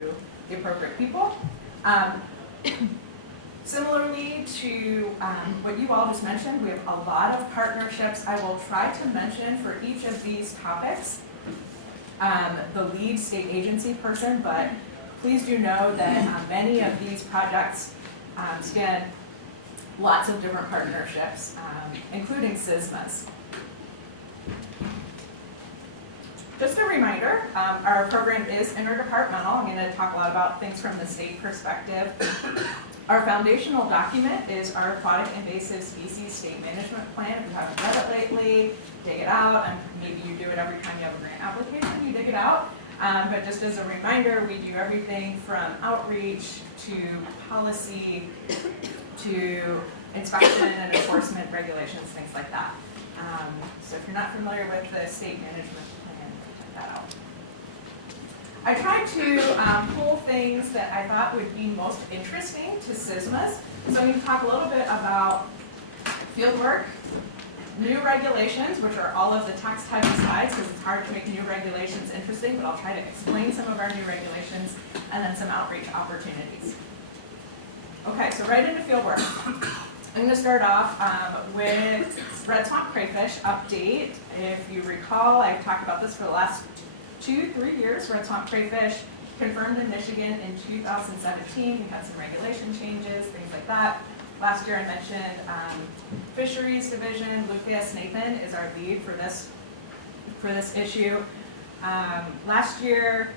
the appropriate people. Similarly to what you all just mentioned, we have a lot of partnerships. I will try to mention for each of these topics the lead state agency person, but please do know that many of these projects span lots of different partnerships, including SISMAs. Just a reminder, our program is interdepartmental. I'm going to talk a lot about things from the state perspective. Our foundational document is our Aquatic Invasive Species State Management Plan. If you haven't read it lately, dig it out, and maybe you do it every time you have a grant application, you dig it out. But just as a reminder, we do everything from outreach to policy to inspection and enforcement regulations, things like that. So if you're not familiar with the state management plan, check that out. I tried to pull things that I thought would be most interesting to SISMAs. So I'm going to talk a little bit about field work, new regulations, which are all of the text-heavy slides because it's hard to make new regulations interesting, but I'll try to explain some of our new regulations, and then some outreach opportunities. Okay, so right into field work. I'm going to start off with red swamp crayfish update. If you recall, I've talked about this for the last 2-3 years. Red swamp crayfish confirmed in Michigan in 2017. We had some regulation changes, things like that. Last year I mentioned Fisheries Division. Lucas Nathan is our lead for this issue. Last year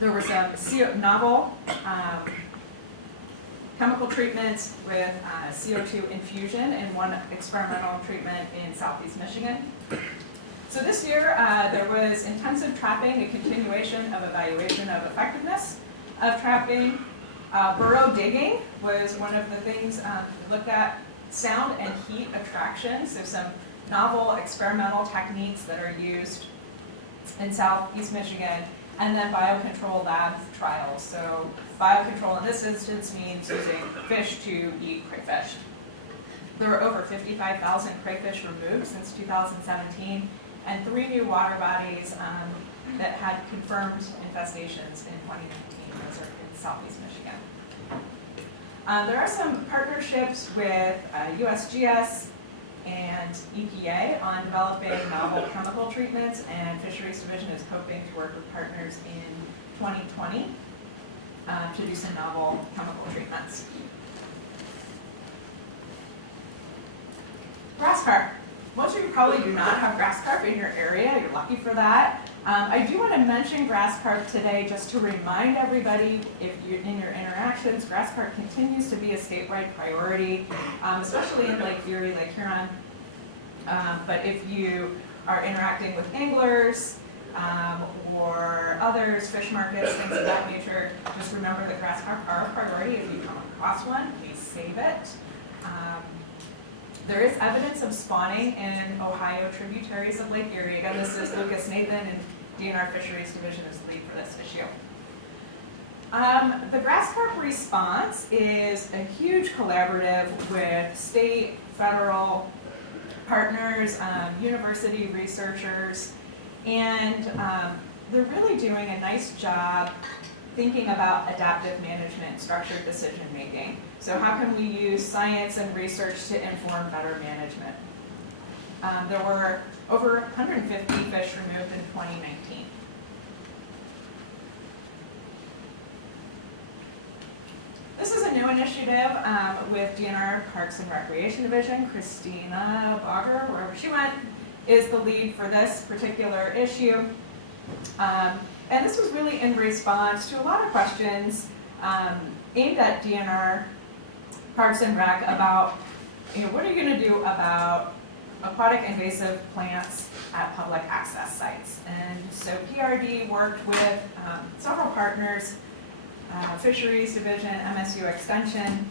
there was a novel chemical treatments with CO2 infusion and one experimental treatment in southeast Michigan. So this year there was intensive trapping, a continuation of evaluation of effectiveness of trapping. Burrow digging was one of the things looked at. Sound and heat attraction, so some novel experimental techniques that are used in southeast Michigan, and then biocontrol lab trials. So biocontrol in this instance means using fish to eat crayfish. There were over 55,000 crayfish removed since 2017, and 3 new water bodies that had confirmed infestations in 2019. Those are in southeast Michigan. There are some partnerships with USGS and EPA on developing novel chemical treatments, and Fisheries Division is hoping to work with partners in 2020 to do some novel chemical treatments. Grass carp. Most of you probably do not have grass carp in your area. You're lucky for that. I do want to mention grass carp today just to remind everybody, if you're in your interactions, grass carp continues to be a statewide priority, especially in Lake Erie, Lake Huron. But if you are interacting with anglers or others, fish markets, things of that nature, just remember that grass carp are a priority. If you come across one, please save it. There is evidence of spawning in Ohio tributaries of Lake Erie. Again, this is Lucas Nathan, and DNR Fisheries Division is the lead for this issue. The grass carp response is a huge collaborative with state, federal partners, university researchers, and they're really doing a nice job thinking about adaptive management, structured decision making. So how can we use science and research to inform better management? There were over 150 fish removed in 2019. This is a new initiative with DNR Parks and Recreation Division. Christina Bogger, wherever she went, is the lead for this particular issue. And this was really in response to a lot of questions aimed at DNR Parks and Rec about, what are you going to do about aquatic invasive plants at public access sites? And so PRD worked with several partners, Fisheries Division, MSU Extension,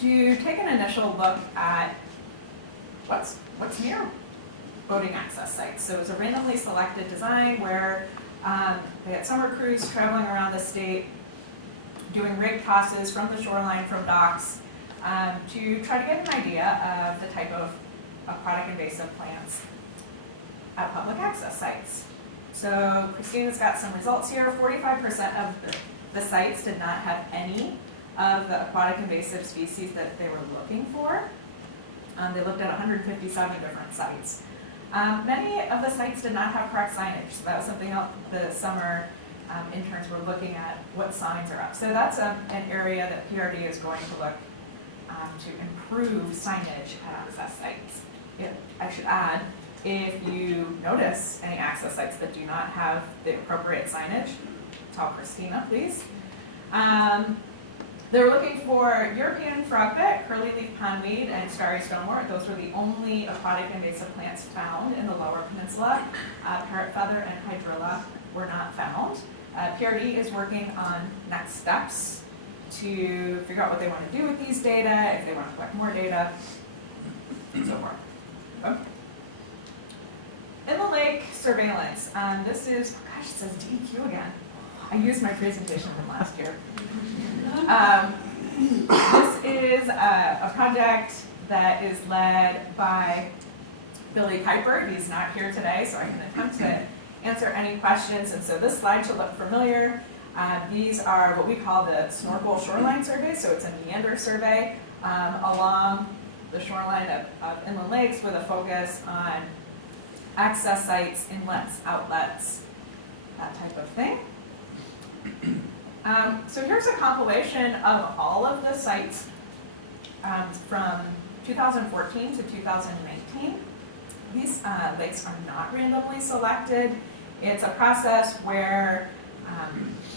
to take an initial look at what's near boating access sites. So it was a randomly selected design where they had summer crews traveling around the state, doing rig tosses from the shoreline, from docks, to try to get an idea of the type of aquatic invasive plants at public access sites. So Christina's got some results here. 45% of The sites did not have any of the aquatic invasive species that they were looking for. They looked at 157 different sites. Many of the sites did not have correct signage, so that was something else the summer interns were looking at, what signs are up. So that's an area that PRD is going to look to improve signage at access sites. I should add, if you notice any access sites that do not have the appropriate signage, tell Christina, please. They were looking for European frogbit, curly-leaf pondweed, and starry stonewort. Those were the only aquatic invasive plants found in the lower peninsula. Parrot feather and hydrilla were not found. PRD is working on next steps to figure out what they want to do with these data, if they want to collect more data, and so forth. Okay. In the lake surveillance, this is, oh gosh, it says DEQ again. I used my presentation from last year. This is a project that is led by Billy Kuiper. He's not here today, so I can attempt to answer any questions. And so this slide should look familiar. These are what we call the snorkel shoreline survey. So it's a meander survey along the shoreline of inland lakes with a focus on access sites, inlets, outlets, that type of thing. So here's a compilation of all of the sites from 2014 to 2019. These lakes are not randomly selected. It's a process where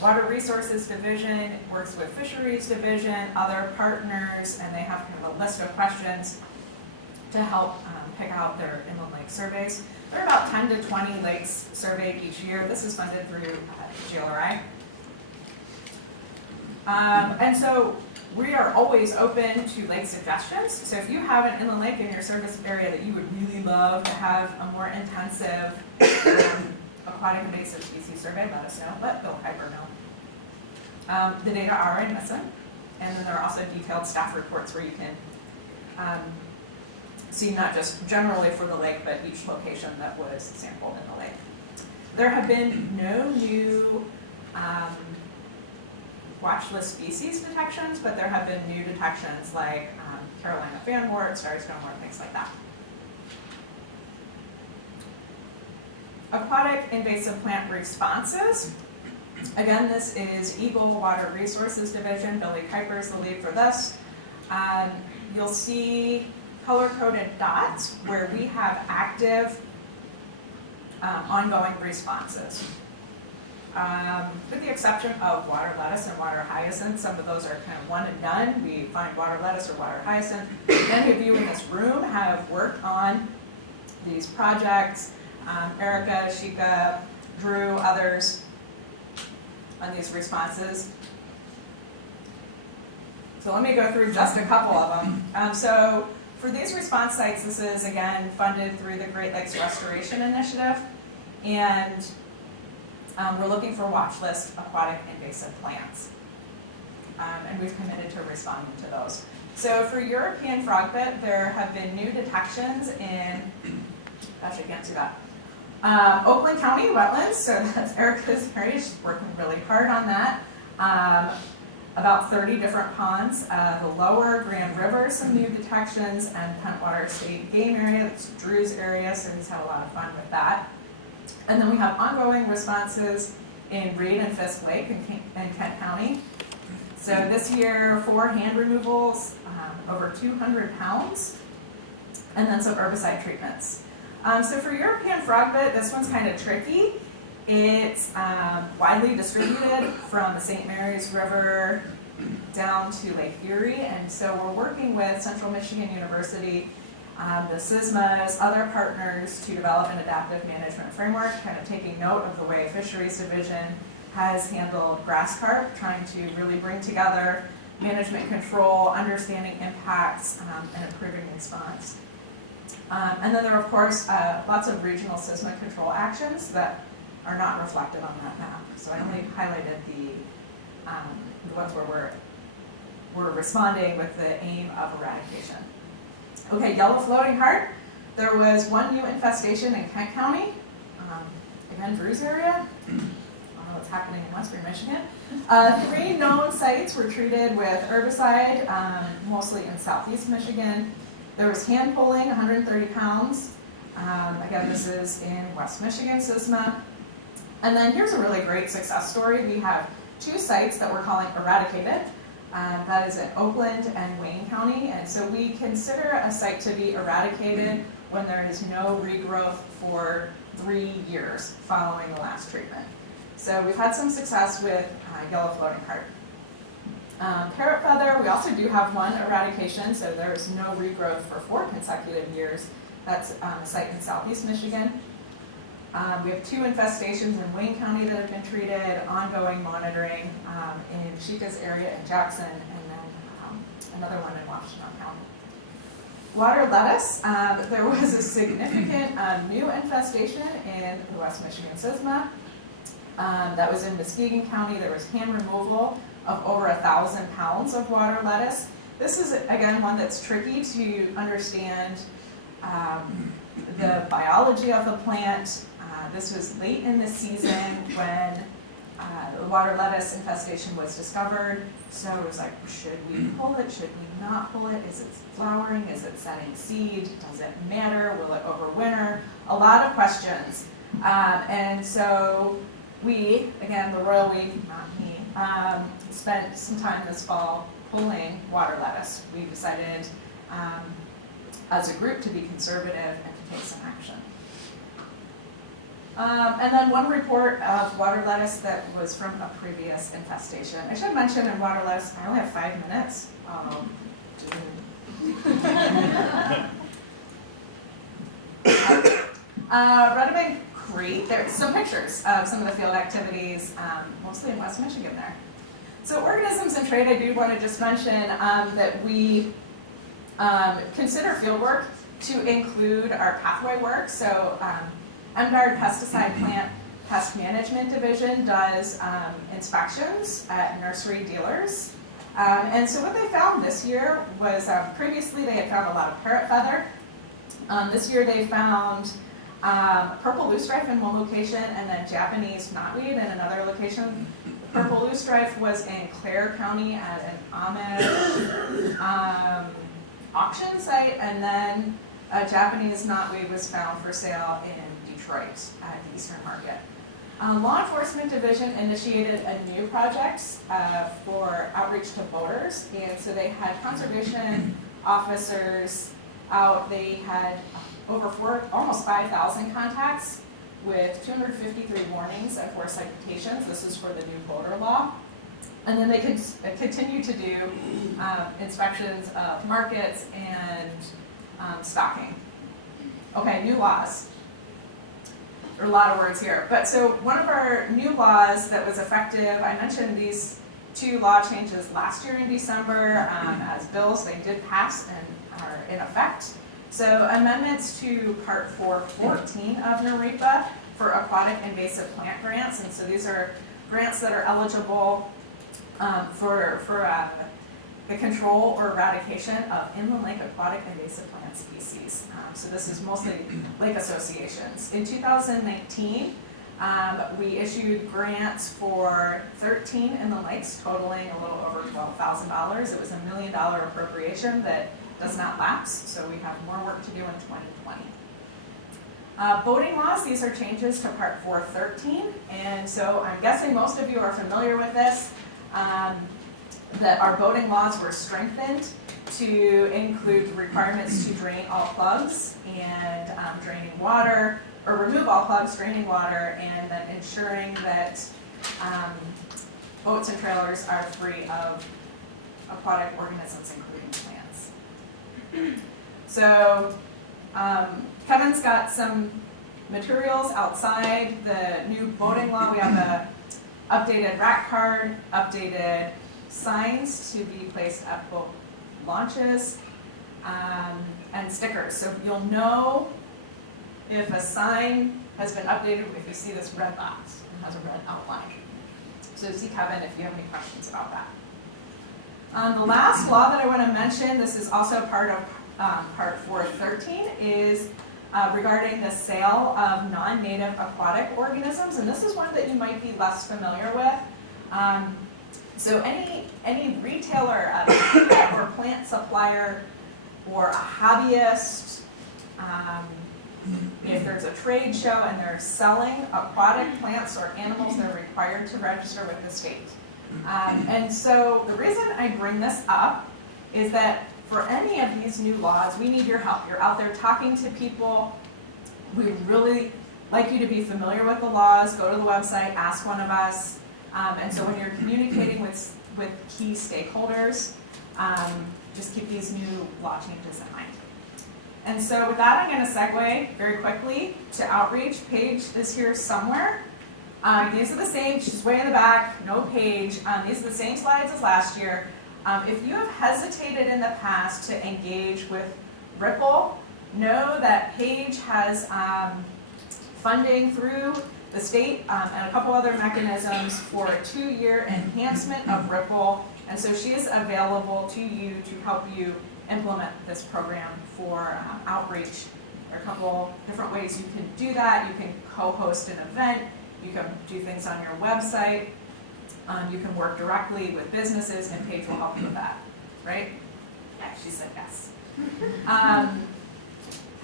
Water Resources Division works with Fisheries Division, other partners, and they have kind of a list of questions to help pick out their inland lake surveys. There are about 10 to 20 lakes surveyed each year. This is funded through GLRI. And so we are always open to lake suggestions. So if you have an inland lake in your service area that you would really love to have a more intensive aquatic invasive species survey, let us know. Let Bill Kuiper know. The data are in MISM, and then there are also detailed staff reports where you can see not just generally for the lake, but each location that was sampled in the lake. There have been no new watch list species detections, but there have been new detections like Carolina fanwort, starry stonewort, things like that. Aquatic invasive plant responses. Again, this is Eagle Water Resources Division. Billy Kuiper is the lead for this. You'll see color-coded dots where we have active ongoing responses. With the exception of water lettuce and water hyacinth, some of those are kind of one and done. We find water lettuce or water hyacinth. Many of you in this room have worked on these projects. Erica, Shika, Drew, others on these responses. So let me go through just a couple of them. So for these response sites, this is again funded through the Great Lakes Restoration Initiative. And we're looking for watch list aquatic invasive plants. And we've committed to responding to those. So for European frogbit, there have been new detections in, gosh, I can't see that, Oakland County wetlands. So that's Erica's area. She's working really hard on that. About 30 different ponds. The lower Grand River, some new detections, and Pentwater State Game Area, that's Drew's area, so he's had a lot of fun with that. And then we have ongoing responses in Reed and Fisk Lake in Kent County. So this year, 4 hand removals, over 200 pounds, and then some herbicide treatments. So for European frogbit, this one's kind of tricky. It's widely distributed from the St. Mary's River down to Lake Erie, and so we're working with Central Michigan University, the SISMAs, other partners to develop an adaptive management framework, kind of taking note of the way Fisheries Division has handled grass carp, trying to really bring together management control, understanding impacts, and improving response. And then there are, of course, lots of regional SISMA control actions that are not reflected on that map. So I only highlighted the ones where we're responding with the aim of eradication. Okay, yellow floating heart. There was one new infestation in Kent County, again, Drew's area. what's happening in Western Michigan. 3 known sites were treated with herbicide, mostly in southeast Michigan. There was hand pulling, 130 pounds. Again, this is in West Michigan, SISMA. And then here's a really great success story. We have 2 sites that we're calling eradicated. That is in Oakland and Wayne County. And so we consider a site to be eradicated when there is no regrowth for 3 years following the last treatment. So we've had some success with yellow floating heart. Parrot feather, we also do have 1 eradication, so there's no regrowth for 4 consecutive years. That's a site in southeast Michigan. We have 2 infestations in Wayne County that have been treated, ongoing monitoring in Chica's area in Jackson, and then another one in Washington County. Water lettuce, there was a significant new infestation in the West Michigan SISMA. That was in Muskegon County. There was hand removal of over 1,000 pounds of water lettuce. This is, again, one that's tricky to understand the biology of the plant. This was late in the season when the water lettuce infestation was discovered. So it was like, should we pull it? Should we not pull it? Is it flowering? Is it setting seed? Does it matter? Will it overwinter? A lot of questions. And so we, again, the royal we, not me, spent some time this fall pulling water lettuce. We decided as a group to be conservative and to take some action. And then 1 report of water lettuce that was from a previous infestation. I should mention in water lettuce, I only have 5 minutes. Redmond Creek, there's some pictures of some of the field activities, mostly in West Michigan there. So organisms and trade, I do want to just mention that we consider field work to include our pathway work. So MGuard Pesticide Plant Pest Management Division does inspections at nursery dealers. And so what they found this year was, previously they had found a lot of parrot feather. This year they found purple loosestrife in one location and then Japanese knotweed in another location. Purple loosestrife was in Clare County at an Amish auction site, and then Japanese knotweed was found for sale in Detroit at the Eastern Market. Law Enforcement Division initiated a new project for outreach to boaters, and so they had conservation officers out. They had almost 5,000 contacts with 253 warnings and 4 citations. This is for the new boater law. And then they could continue to do inspections of markets and stocking. Okay, new laws. There are a lot of words here. But so one of our new laws that was effective, I mentioned these 2 law changes last year in December as bills. They did pass and are in effect. So amendments to Part 414 of NERIPA for aquatic invasive plant grants. And so these are grants that are eligible for the control or eradication of inland lake aquatic invasive plant species. So this is mostly lake associations. In 2019, we issued grants for 13 inland lakes totaling a little over $12,000. It was $1 million appropriation that does not lapse, so we have more work to do in 2020. Boating laws, these are changes to Part 413, and so I'm guessing most of you are familiar with this, that our boating laws were strengthened to include the requirements to drain all plugs and draining water, or remove all plugs, draining water, and then ensuring that boats and trailers are free of aquatic organisms, including plants. So Kevin's got some materials outside the new boating law. We have the updated rack card, updated signs to be placed at boat launches, and stickers. So you'll know if a sign has been updated if you see this red box and has a red outline. So see Kevin if you have any questions about that. The last law that I want to mention, this is also part of Part 413, is regarding the sale of non-native aquatic organisms, and this is one that you might be less familiar with. So any retailer, or plant supplier, or a hobbyist, if there's a trade show and they're selling aquatic plants or animals, they're required to register with the state. And so the reason I bring this up is that for any of these new laws, we need your help. You're out there talking to people. We really like you to be familiar with the laws. Go to the website, ask one of us. And so when you're communicating with key stakeholders, just keep these new law changes in mind. And so with that, I'm going to segue very quickly to outreach. Paige is here somewhere. These are the same, she's way in the back, no Paige. These are the same slides as last year. If you have hesitated in the past to engage with Ripple, know that Paige has funding through the state and a couple other mechanisms for a 2-year enhancement of Ripple. And so she is available to you to help you implement this program for outreach. There are a couple different ways you can do that. You can co-host an event. You can do things on your website. You can work directly with businesses, and Paige will help you with that, right? Yeah, she said yes.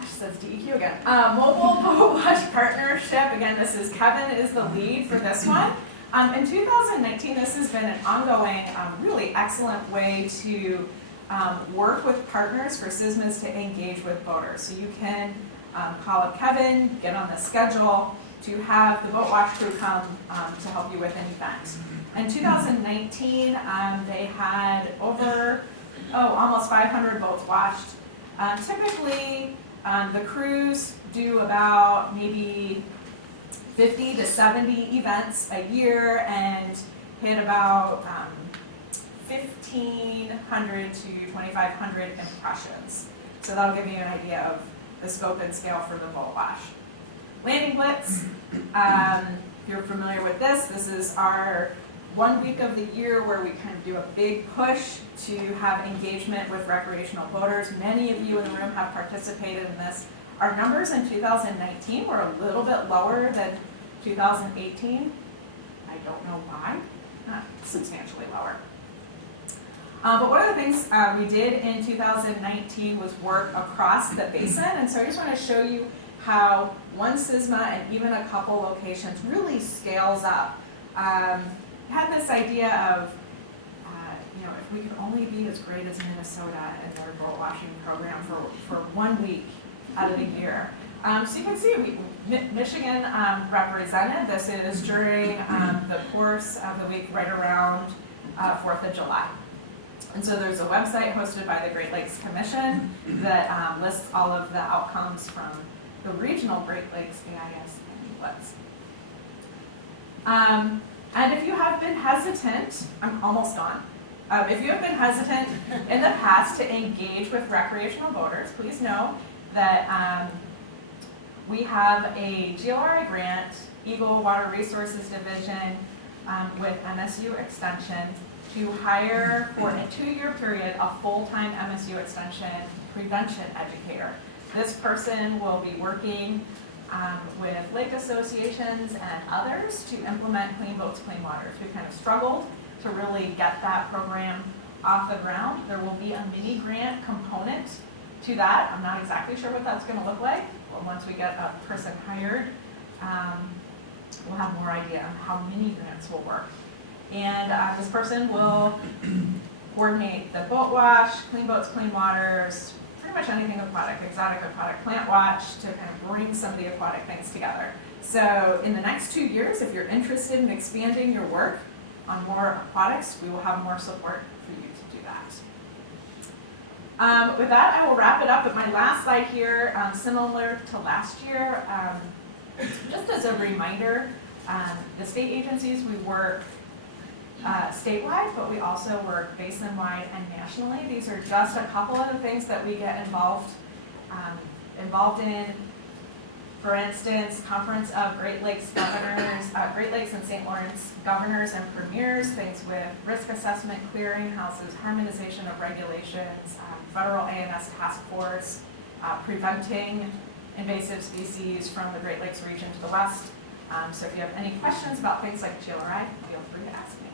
She says DEQ again. Mobile Boat Wash Partnership. Again, this is Kevin is the lead for this one. In 2019, this has been an ongoing, really excellent way to work with partners for SISMAs to engage with boaters. So you can call up Kevin, get on the schedule to have the boat wash crew come to help you with an event. In 2019, they had over, almost 500 boats washed. Typically, the crews do about maybe 50 to 70 events a year and hit about 1,500 to 2,500 impressions. So that'll give you an idea of the scope and scale for the boat wash. Landing Blitz, if you're familiar with this is our 1 week of the year where we kind of do a big push to have engagement with recreational boaters. Many of you in the room have participated in this. Our numbers in 2019 were a little bit lower than 2018. I don't know why, not substantially lower. But one of the things we did in 2019 was work across the basin, and so I just want to show you how one SISMA and even a couple locations really scales up. Had this idea of, if we could only be as great as Minnesota in their boat washing program for 1 week out of the year. So you can see Michigan represented. This is during the course of the week right around 4th of July. And so there's a website hosted by the Great Lakes Commission that lists all of the outcomes from the regional Great Lakes AIS inlets. And if you have been hesitant, I'm almost done. If you have been hesitant in the past to engage with recreational boaters, please know that we have a GLRI grant, Eagle Water Resources Division, with MSU Extension to hire for a 2-year period a full-time MSU Extension prevention educator. This person will be working with lake associations and others to implement Clean Boats, Clean Waters. We've kind of struggled to really get that program off the ground. There will be a mini grant component to that. I'm not exactly sure what that's going to look like, but once we get a person hired, we'll have more idea on how mini grants will work. And this person will coordinate the boat wash, Clean Boats, Clean Waters, pretty much anything aquatic, exotic aquatic plant watch, to kind of bring some of the aquatic things together. So in the next 2 years, if you're interested in expanding your work on more aquatics, we will have more support for you to do that. With that, I will wrap it up with my last slide here, similar to last year. Just as a reminder, the state agencies, we work statewide, but we also work basin-wide and nationally. These are just a couple of the things that we get involved in. For instance, Conference of Great Lakes Governors, Great Lakes and St. Lawrence Governors and Premiers, things with risk assessment, clearinghouses, harmonization of regulations, federal AIS task force, preventing invasive species from the Great Lakes region to the west. So if you have any questions about things like GLRI, feel free to ask me.